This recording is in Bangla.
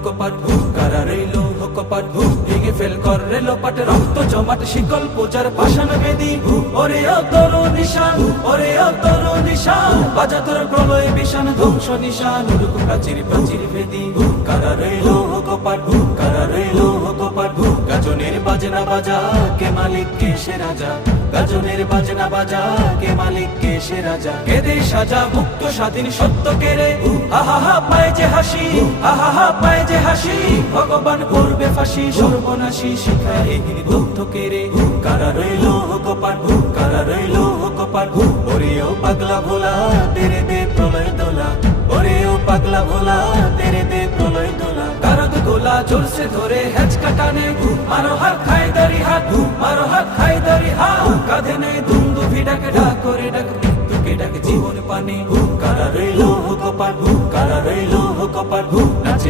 হুকপাট ভু কারা রইল হুকপাট ভু ভেঙে ফেল কর রেল পাটে রক্ত জমাট শিকল পূজার পাষাণ বেদি ভু ওরে অতর নিশান ওরে অতর নিশান বাজা প্রলয় বিশান ধ্বংস নিশান রূপ প্রাচীর প্রাচীর ভেদি ভু কারা রইল হুকপাট ভু কারা রইল হুকপাট ভু গাজনের বাজনা বাজা কে মালিক কে সে রাজা গাজনের বাজনা বাজা কে মালিক কে সে রাজা কেদে সাজা মুক্ত স্বাধীন সত্য কে কেড়ে আহা হা যে হাসি আহা পায় যে হাসি ভগবান করবে ফাঁসি সর্বনাশী শিখায় এগিয়ে দুঃখকে রে কারা রইল ভুক কারা রইল কপাট ওরে ও পাগলা ভোলা তেরে দে প্রলয় দোলা ওরে ও পাগলা ভোলা তেরে দে প্রলয় দোলা কারক গোলা জোরসে ধরে হেঁচ কাটানে মারো হাত খাই দারি হাত মারো হাত খাই দারি হাত কাঁধে নেই দুম দুভি ডাকে ডাক করে ডাক মৃত্যুকে ডাকে জীবন পানি কারা রইল ভুক জানাবে লৌহ নাচে